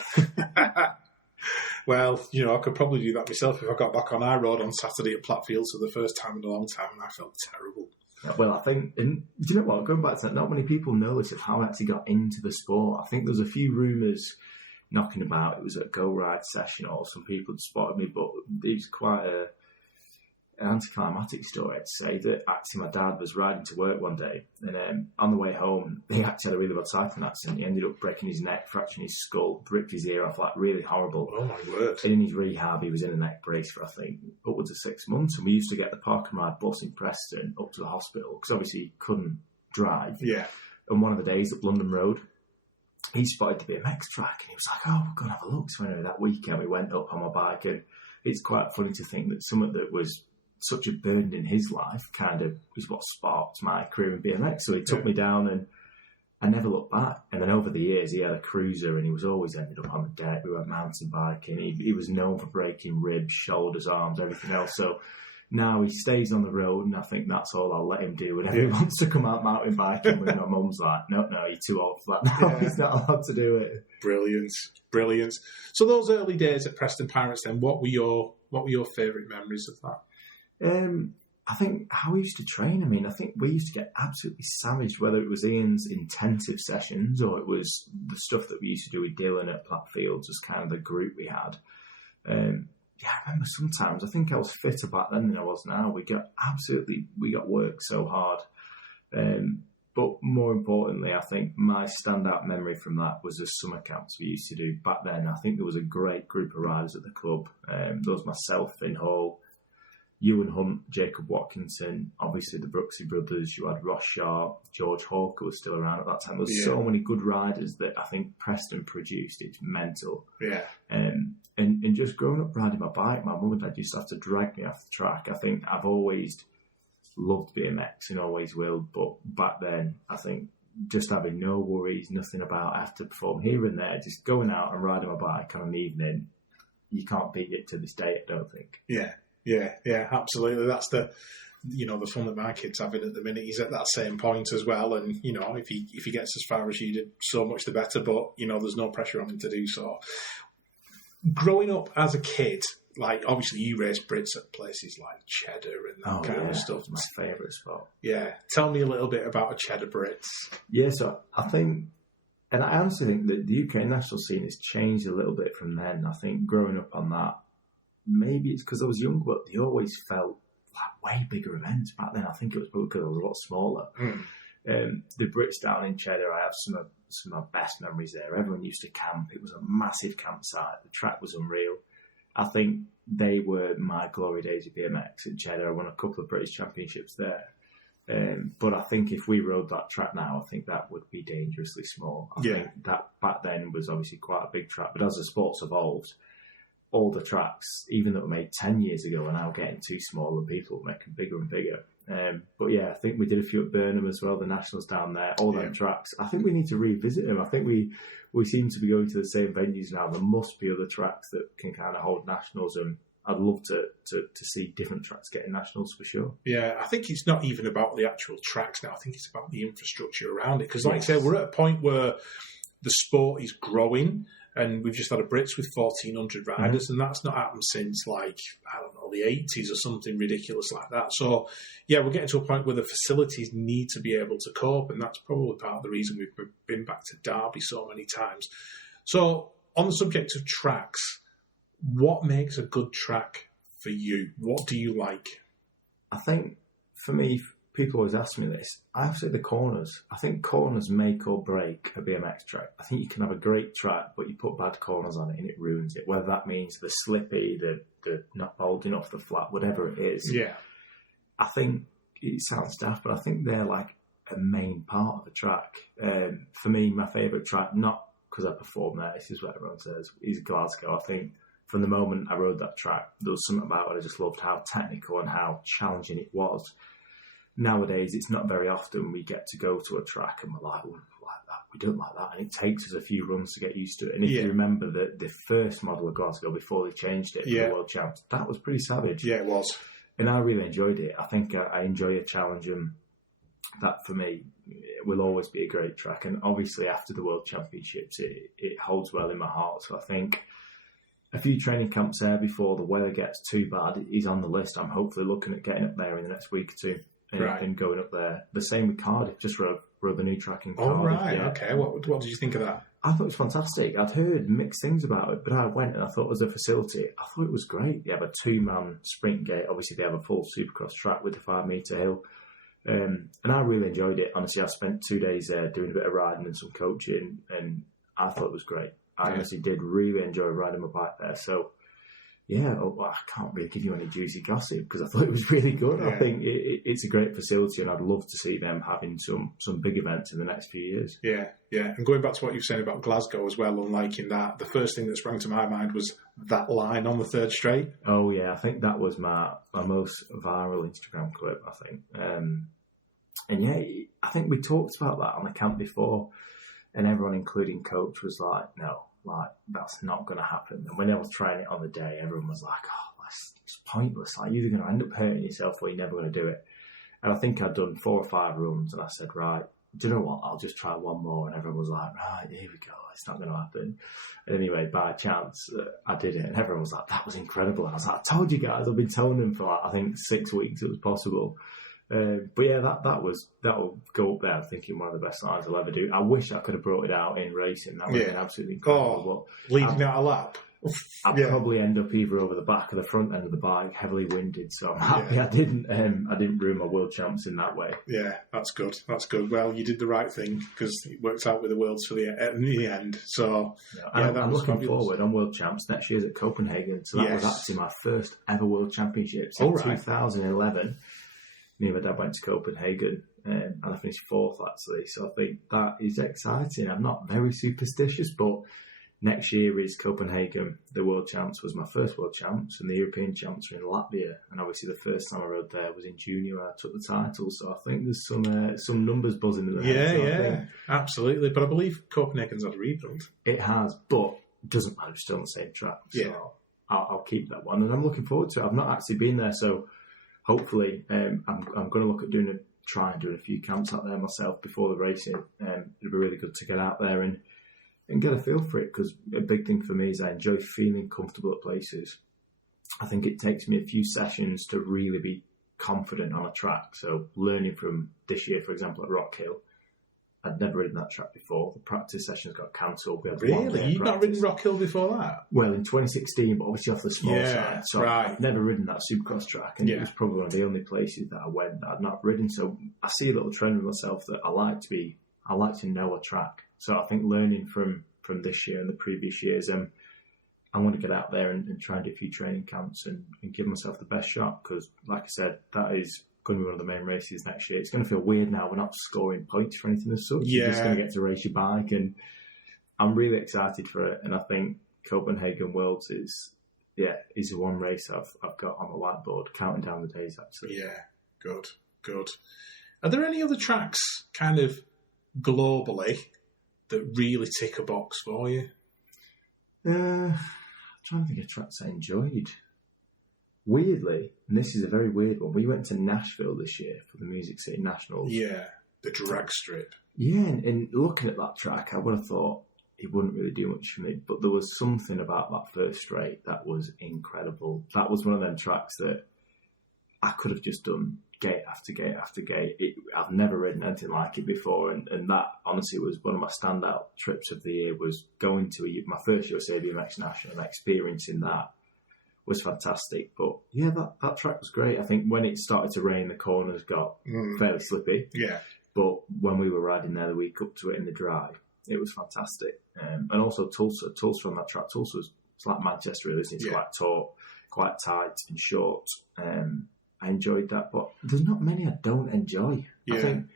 Well, I could probably do that myself if I got back on our road on Saturday at Plattfield for the first time in a long time, and I felt terrible. Well, I think, and do you know what, going back to that, not many people know this of how I actually got into the sport. I think there's a few rumours knocking about. It was a Go Ride session, or some people had spotted me, but it was quite an anticlimactic story, I'd say, that actually my dad was riding to work one day, and on the way home, he actually had a really bad cycling accident. He ended up breaking his neck, fracturing his skull, ripped his ear off, really horrible. Oh my word. And in his rehab, he was in a neck brace for, I think, upwards of 6 months, and we used to get the park and ride bus in Preston up to the hospital, because obviously he couldn't drive. Yeah. And one of the days up London Road, he spotted the BMX track, and he was like, oh, we're going to have a look. So anyway, that weekend we went up on my bike, and it's quite funny to think that something that was such a burden in his life kind of is what sparked my career in BMX. So he took me down, and I never looked back. And then over the years, he had a cruiser, and he was always ended up on the deck. We went mountain biking. He was known for breaking ribs, shoulders, arms, everything else. So now he stays on the road, and I think that's all I'll let him do. Whenever he wants to come out mountain biking, with my mum's like, no, you're too old for that now. He's not allowed to do it. Brilliant. So those early days at Preston Pirates, then, what were your favourite memories of that? I think how we used to train. I mean, I think we used to get absolutely savaged, whether it was Ian's intensive sessions or it was the stuff that we used to do with Dylan at Plattfields, as kind of the group we had. I remember sometimes, I think I was fitter back then than I was now. We got worked so hard. But more importantly, I think my standout memory from that was the summer camps we used to do back then. I think there was a great group of riders at the club. There was myself, Finn Hall, Ewan Hunt, Jacob Watkinson, obviously the Brooksy brothers. You had Ross Sharp, George Hawker was still around at that time. There was so many good riders that I think Preston produced. It's mental. Yeah. And just growing up riding my bike, my mum and dad used to have to drag me off the track. I think I've always loved BMX and always will, but back then I think just having no worries, nothing about I have to perform here and there, just going out and riding my bike on an evening. You can't beat it to this day, I don't think. Yeah, absolutely. That's the fun that my kid's having at the minute. He's at that same point as well, and if he gets as far as you did, so much the better. But there's no pressure on him to do so. Growing up as a kid, like obviously you raced Brits at places like Cheddar and that kind of stuff. My favourite spot. Yeah, tell me a little bit about a Cheddar Brits. Yeah, so I think, and I honestly think that the UK national scene has changed a little bit from then. I think growing up on that, maybe it's because I was young, but they always felt like way bigger events back then. I think it was because I was a lot smaller. The Brits down in Cheddar, I have some of my best memories there. Everyone used to camp. It was a massive campsite. The track was unreal. I think they were my glory days of BMX at Cheddar. I won a couple of British championships there. But I think if we rode that track now, I think that would be dangerously small. I think that back then was obviously quite a big track. But as the sport's evolved, all the tracks, even that were made 10 years ago, are now getting too small and people make them bigger and bigger. But yeah, I think we did a few at Burnham as well, the Nationals down there, all them tracks. I think we need to revisit them. I think we seem to be going to the same venues now. There must be other tracks that can kind of hold Nationals, and I'd love to see different tracks getting Nationals for sure. Yeah, I think it's not even about the actual tracks now. I think it's about the infrastructure around it. Because like I said, we're at a point where the sport is growing, and we've just had a Brits with 1,400 riders, and that's not happened since, like, I don't know, the 80s or something ridiculous like that. So, yeah, we're getting to a point where the facilities need to be able to cope, and that's probably part of the reason we've been back to Derby so many times. So, on the subject of tracks, what makes a good track for you? What do you like? I think, for me, people always ask me this. I have to say the corners. I think corners make or break a BMX track. I think you can have a great track, but you put bad corners on it and it ruins it. Whether that means the slippy, the not holding off the flat, whatever it is. Yeah. I think it sounds daft, but I think they're like a main part of the track. For me, my favourite track, not because I perform there, this is what everyone says, is Glasgow. I think from the moment I rode that track, there was something about it. I just loved how technical and how challenging it was. Nowadays, it's not very often we get to go to a track and we're like, oh, like that. We don't like that. And it takes us a few runs to get used to it. And if you remember the first model of Glasgow before they changed it for the World Champs, that was pretty savage. Yeah, it was. And I really enjoyed it. I think I enjoy a challenge, and that for me it will always be a great track. And obviously after the World Championships, it holds well in my heart. So I think a few training camps there before the weather gets too bad is on the list. I'm hopefully looking at getting up there in the next week or two. And going up there. The same with Cardiff, just rode the new track in Cardiff. Oh, right, okay. What did you think of that? I thought it was fantastic. I'd heard mixed things about it, but I went and I thought it was a facility. I thought it was great. They have a 2-man sprint gate. Obviously, they have a full supercross track with a 5-metre hill. And I really enjoyed it. Honestly, I spent 2 days there doing a bit of riding and some coaching, and I thought it was great. I honestly did really enjoy riding my bike there. So, yeah, I can't really give you any juicy gossip because I thought it was really good. I think it's a great facility, and I'd love to see them having some big events in the next few years. Yeah. And going back to what you were saying about Glasgow as well, and liking that, the first thing that sprang to my mind was that line on the third straight. Oh, yeah, I think that was my most viral Instagram clip, I think. And yeah, I think we talked about that on the camp before, and everyone, including coach, was like, no. Like, that's not going to happen. And when I was trying it on the day, everyone was like, oh, it's pointless. Like, you're either going to end up hurting yourself or you're never going to do it. And I think I'd done 4 or 5 runs, and I said, right, do you know what? I'll just try one more. And everyone was like, right, here we go. It's not going to happen. And anyway, by chance, I did it. And everyone was like, that was incredible. And I was like, I told you guys. I've been telling them for, like, I think 6 weeks it was possible. But yeah, that'll go up there thinking one of the best lines I'll ever do. I wish I could have brought it out in racing. That would have been absolutely incredible. Leading out a lap. I'd probably end up either over the back or the front end of the bike, heavily winded. So I'm happy I didn't ruin my world champs in that way. Yeah, that's good. Well, you did the right thing because it worked out with the worlds in the end. So I'm looking forward on world champs next year's at Copenhagen. So that was actually my first ever world championships in 2011. Me and my dad went to Copenhagen, and I finished 4th, actually. So I think that is exciting. I'm not very superstitious, but Next year is Copenhagen. The World Champs was my first World Champs, and the European Champs are in Latvia. And obviously, the first time I rode there was in junior, where I took the title. So I think there's some numbers buzzing in the head. Yeah, absolutely. But I believe Copenhagen's had a rebuild. It has, but it doesn't matter. It's still on the same track. So I'll keep that one, and I'm looking forward to it. I've not actually been there, so hopefully, I'm going to look at doing a few camps out there myself before the racing. It'd be really good to get out there and get a feel for it, because a big thing for me is I enjoy feeling comfortable at places. I think it takes me a few sessions to really be confident on a track. So learning from this year, for example, at Rock Hill, I'd never ridden that track before. The practice sessions got cancelled. Really? You've not ridden Rock Hill before that? Well, in 2016, but obviously off the small side. So I've never ridden that Supercross track, and it was probably one of the only places that I went that I'd not ridden. So I see a little trend with myself that I like to know a track. So I think learning from this year and the previous years, I want to get out there and try and do a few training camps and give myself the best shot, because, like I said, that is going to be one of the main races next year. It's going to feel weird now. We're not scoring points for anything as such. You're just going to get to race your bike, and I'm really excited for it. And I think Copenhagen Worlds is the one race I've got on the whiteboard, counting down the days, actually. Yeah, good. Are there any other tracks kind of globally that really tick a box for you? I'm trying to think of tracks I enjoyed. Weirdly, and this is a very weird one, we went to Nashville this year for the Music City Nationals. Yeah, the drag strip. Yeah, and looking at that track, I would have thought it wouldn't really do much for me, but there was something about that first straight that was incredible. That was one of them tracks that I could have just done gate after gate after gate. I've never ridden anything like it before, and that honestly was one of my standout trips of the year, was going to my first USA BMX National and experiencing that was fantastic. But yeah, that track was great. I think when it started to rain, the corners got fairly slippy. Yeah. But when we were riding there the week up to it in the dry, it was fantastic. And also Tulsa on that track. Tulsa's, it's like Manchester, really, isn't it? It's quite taut, quite tight and short. I enjoyed that, but there's not many I don't enjoy. Yeah. I think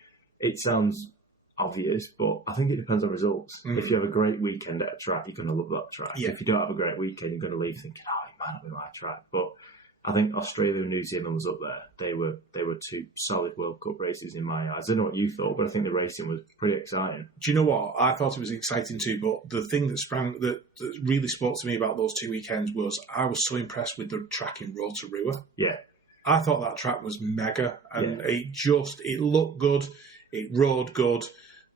it sounds obvious, but I think it depends on results. If you have a great weekend at a track, you're going to love that track. Yeah. If you don't have a great weekend, you're going to leave thinking, it might not be my track. But I think Australia and New Zealand was up there. They were two solid World Cup races in my eyes. I don't know what you thought, but I think the racing was pretty exciting. Do you know what? I thought it was exciting too, but the thing that really spoke to me about those two weekends was I was so impressed with the track in Rotorua. Yeah. I thought that track was mega, and it looked good, it rode good,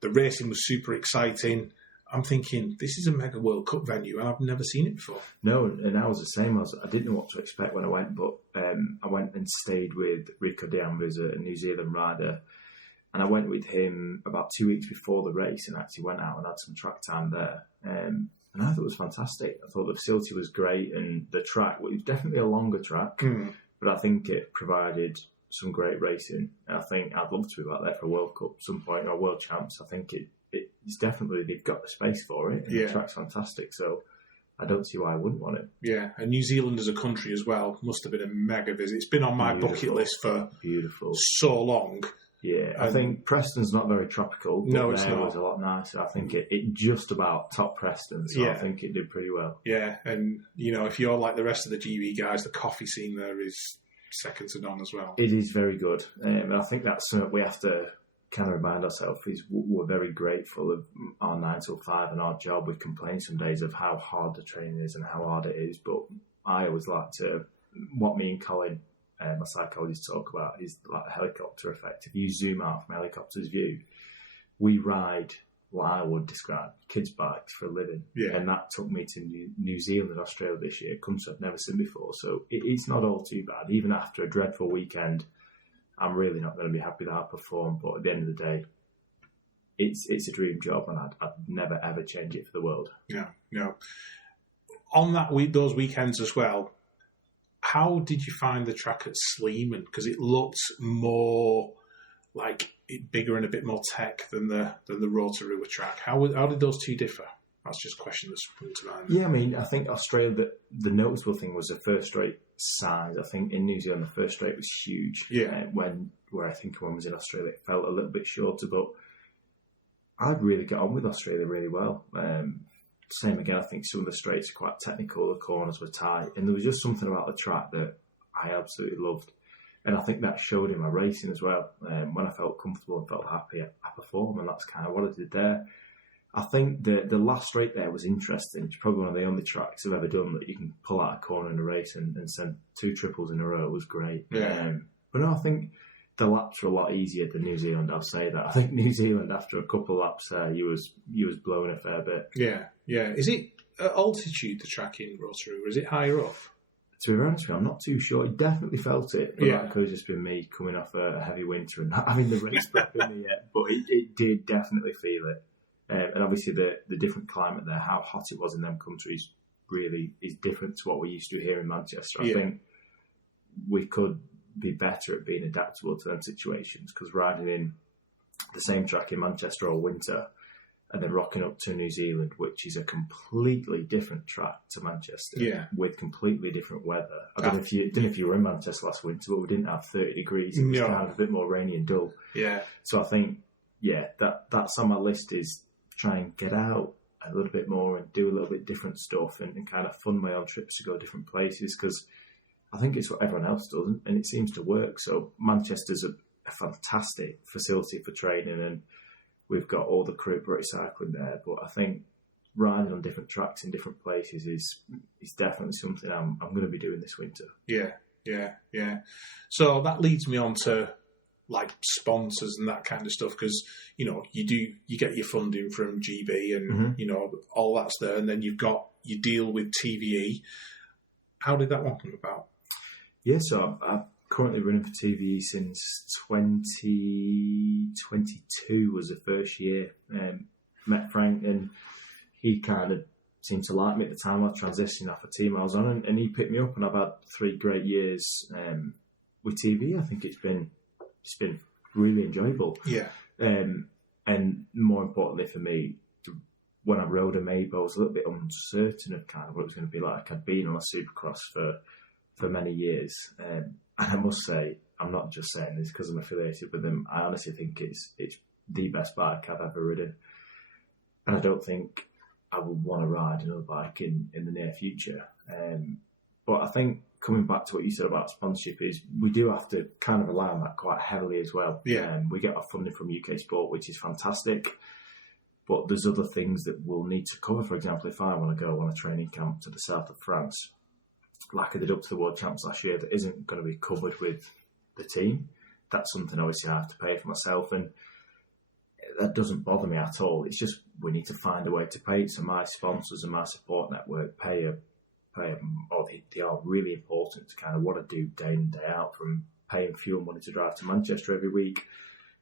the racing was super exciting. I'm thinking, this is a mega World Cup venue, and I've never seen it before. No, and I was the same. I didn't know what to expect when I went, but I went and stayed with Rico Deamber, who's a New Zealand rider, and I went with him about 2 weeks before the race and actually went out and had some track time there. And I thought it was fantastic. I thought the facility was great, and the track, well, it was definitely a longer track, but I think it provided some great racing. And I think I'd love to be back there for a World Cup at some point, or World Champs. I think it's definitely, they've got the space for it, and the track's fantastic, so I don't see why I wouldn't want it. Yeah, and New Zealand as a country as well must have been a mega visit. It's been on my bucket list for so long. Yeah, I think Preston's not very tropical, but no, it's not. It was a lot nicer. I think it just about topped Preston, so I think it did pretty well. Yeah, and if you're like the rest of the GB guys, the coffee scene there is second to none as well. It is very good, and I think that's something we have to kind of remind ourselves is we're very grateful of our 9 till 5 and our job. We complain some days of how hard the training is and how hard it is, but I always like to, what me and Colin, my psychologist, talk about is like the helicopter effect. If you zoom out from a helicopter's view, we ride what I would describe kids' bikes for a living. Yeah. And that took me to New Zealand and Australia this year, countries I've never seen before. So it's not all too bad. Even after a dreadful weekend, I'm really not going to be happy that I performed, but at the end of the day, it's a dream job, and I'd never ever change it for the world. No. On that week, those weekends as well, how did you find the track at Sleeman? Because it looked more like bigger and a bit more tech than the Rotorua track. How did those two differ? That's just a question that's come to mind. Yeah, I mean, I think Australia, the noticeable thing was the first straight size. I think in New Zealand, the first straight was huge. Yeah. Where I think when I was in Australia, it felt a little bit shorter, but I'd really get on with Australia really well. same again, I think some of the straights are quite technical, the corners were tight, and there was just something about the track that I absolutely loved. And I think that showed in my racing as well. When I felt comfortable and felt happy, I performed, and that's kind of what I did there. I think the last straight there was interesting. It's probably one of the only tracks I've ever done that you can pull out a corner in a race and send 2 triples in a row. It was great. Yeah. But no, I think the laps were a lot easier than New Zealand, I'll say that. I think New Zealand, after a couple of laps there, you was blowing a fair bit. Yeah. Is it at altitude, the track in Rotorua, or is it higher up? To be honest with you, I'm not too sure. I definitely felt it, but that could have just been me coming off a heavy winter and not having the race back in me yet. But it did definitely feel it. And obviously the different climate there, how hot it was in them countries, really is different to what we're used to here in Manchester. I think we could be better at being adaptable to them situations, because riding in the same track in Manchester all winter and then rocking up to New Zealand, which is a completely different track to Manchester, with completely different weather. I don't know if you were in Manchester last winter, but we didn't have 30 degrees. It was kind of a bit more rainy and dull. Yeah. So I think, that's on my list, is try and get out a little bit more and do a little bit different stuff and kind of fund my own trips to go different places, because I think it's what everyone else does, and it seems to work. So Manchester's a fantastic facility for training, and we've got all the crew cycling there. But I think riding on different tracks in different places is definitely something I'm going to be doing this winter. Yeah. So that leads me on to like sponsors and that kind of stuff, because you get your funding from GB and all that's there, and then you deal with TVE. How did that one come about? Yeah, so I've currently running for TVE since 2022 was the first year. Met Frank, and he kind of seemed to like me at the time. I was transitioning off a team I was on, and he picked me up, and I've had 3 great years with TV. I think it's been really enjoyable. Yeah. And more importantly for me, when I rode a Mabel, I was a little bit uncertain of kind of what it was going to be like. I'd been on a Supercross for many years, and I must say, I'm not just saying this because I'm affiliated with them. I honestly think it's the best bike I've ever ridden, and I don't think I would want to ride another bike in the near future. But I think coming back to what you said about sponsorship is we do have to kind of rely on that quite heavily as well. Yeah. We get our funding from UK Sport, which is fantastic, but there's other things that we'll need to cover. For example, if I want to go on a training camp to the south of France, like I did up to the World Champs last year, that isn't going to be covered with the team. That's something obviously I have to pay for myself, and that doesn't bother me at all. It's just we need to find a way to pay it. So my sponsors and my support network pay them, or they are really important to kind of what I do day in, day out, from paying fuel money to drive to Manchester every week,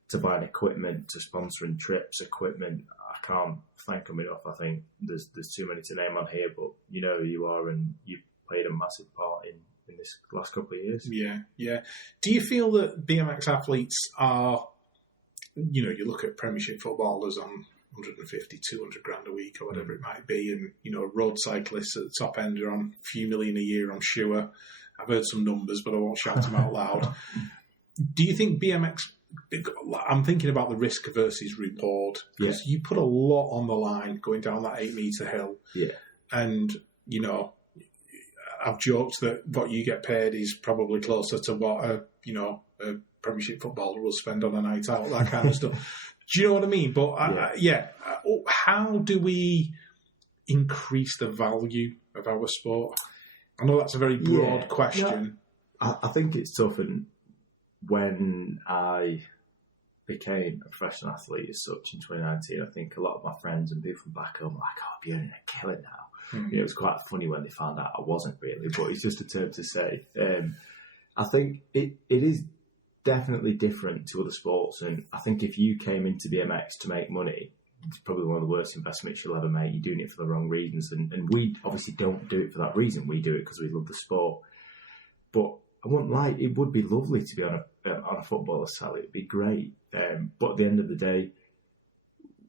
to buying equipment, to sponsoring trips, equipment. I can't thank them enough. I think there's too many to name on here, but you know who you are, and you've played a massive part in this last couple of years. Yeah. Do you feel that BMX athletes are, you look at Premiership footballers on 150, 200 grand a week or whatever it might be, and, road cyclists at the top end are on a few million a year, I'm sure. I've heard some numbers, but I won't shout them out loud. Do you think BMX, I'm thinking about the risk versus reward, because you put a lot on the line going down that 8-metre hill. Yeah. And, I've joked that what you get paid is probably closer to what a Premiership footballer will spend on a night out, that kind of stuff. Do you know what I mean? But how do we increase the value of our sport? I know that's a very broad question. I think it's tough, and when I became a professional athlete as such in 2019, I think a lot of my friends and people from back home were like, "Oh, I'm earning a killing now." It was quite funny when they found out I wasn't really, but it's just a term to say. I think it is definitely different to other sports, and I think if you came into BMX to make money, it's probably one of the worst investments you'll ever make. You're doing it for the wrong reasons, and we obviously don't do it for that reason. We do it because we love the sport. But I wouldn't lie, it would be lovely to be on a footballer's salary. It'd be great, but at the end of the day,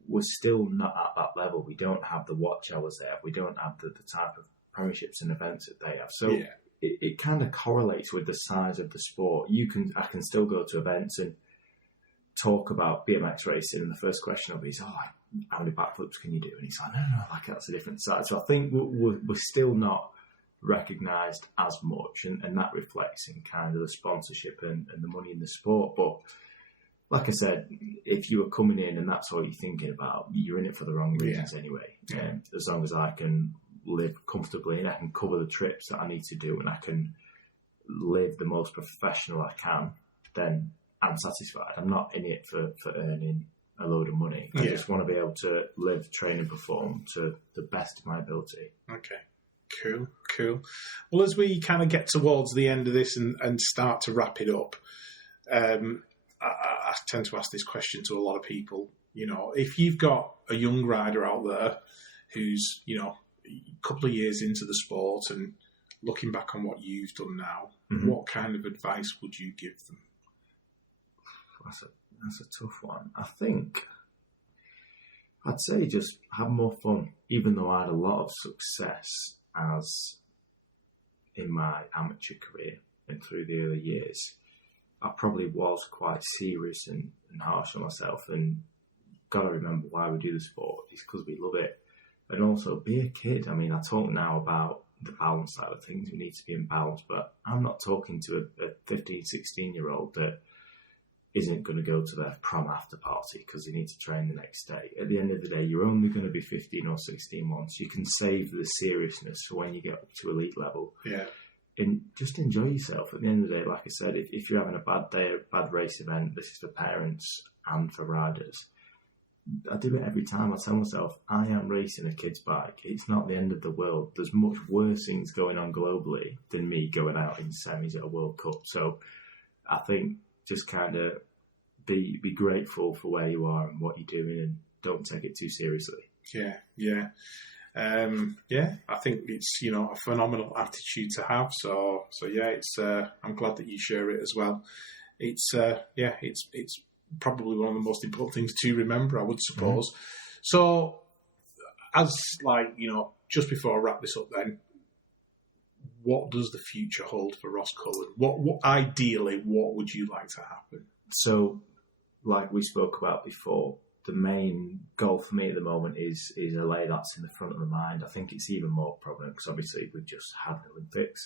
we're still not at that level. We don't have the watch hours there. We don't have the type of premierships and events that they have. So it kind of correlates with the size of the sport. I can still go to events and talk about BMX racing, and the first question will be, how many backflips can you do? And he's like, no, like that's a different side. So I think we're still not recognised as much, and that reflects in kind of the sponsorship and the money in the sport. But like I said, if you were coming in and that's all you're thinking about, you're in it for the wrong reasons anyway. As long as I can live comfortably and I can cover the trips that I need to do and I can live the most professional I can, then I'm satisfied. I'm not in it for earning a load of money. I just want to be able to live, train and perform to the best of my ability. Okay, cool. Well, as we kind of get towards the end of this and start to wrap it up, I tend to ask this question to a lot of people. You know, if you've got a young rider out there who's, you know, a couple of years into the sport and looking back on what you've done now, what kind of advice would you give them? That's a tough one. I think I'd say just have more fun, even though I had a lot of success as in my amateur career and through the early years. I probably was quite serious and harsh on myself, and got to remember why we do the sport. It's because we love it. And also be a kid. I mean, I talk now about the balance side of things. We need to be in balance, but I'm not talking to a 15, 16-year-old that isn't going to go to their prom after party because they need to train the next day. At the end of the day, you're only going to be 15 or 16 once. You can save the seriousness for when you get up to elite level. Yeah. And just enjoy yourself. At the end of the day, like I said, if you're having a bad day, a bad race event, this is for parents and for riders. I do it every time. I tell myself, I am racing a kid's bike. It's not the end of the world. There's much worse things going on globally than me going out in semis at a World Cup. So I think just kind of be grateful for where you are and what you're doing, and don't take it too seriously. Yeah. I think it's, you know, a phenomenal attitude to have. So yeah, it's I'm glad that you share it as well. It's probably one of the most important things to remember, I would suppose. So, as like, you know, just before I wrap this up, then, what does the future hold for Ross Cullen? What ideally, what would you like to happen? So, like we spoke about before, the main goal for me at the moment is LA. That's in the front of the mind. I think it's even more prominent because obviously we've just had the Olympics,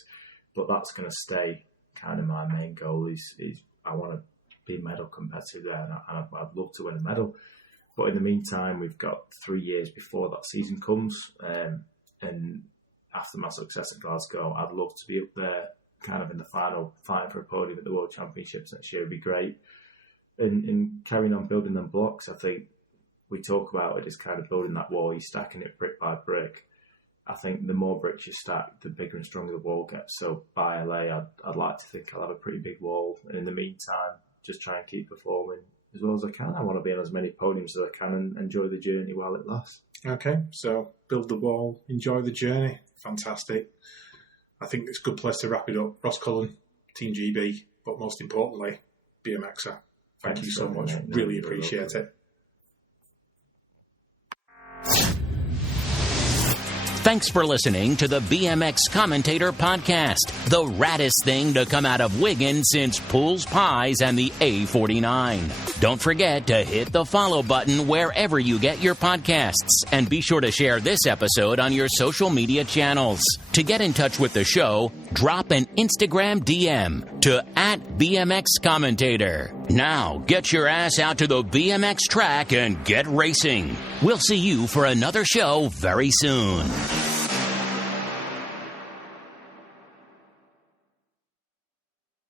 but that's going to stay kind of my main goal. Is I want to be medal competitive there, and I'd love to win a medal. But in the meantime, we've got 3 years before that season comes, and after my success at Glasgow, I'd love to be up there, kind of in the final, fighting for a podium at the World Championships next year would be great. And carrying on building them blocks, I think we talk about it as kind of building that wall. You're stacking it brick by brick. I think the more bricks you stack, the bigger and stronger the wall gets. So by LA, I'd like to think I'll have a pretty big wall. And in the meantime, just try and keep performing as well as I can. I want to be on as many podiums as I can and enjoy the journey while it lasts. Okay, so build the wall, enjoy the journey. Fantastic. I think it's a good place to wrap it up. Ross Cullen, Team GB, but most importantly, BMXer. Thank you so much. Really appreciate it. Thanks for listening to the BMX Commentator Podcast, the raddest thing to come out of Wigan since Pools Pies and the A49. Don't forget to hit the follow button wherever you get your podcasts, and be sure to share this episode on your social media channels. To get in touch with the show, drop an Instagram DM to @BMX Commentator. Now, get your ass out to the BMX track and get racing. We'll see you for another show very soon.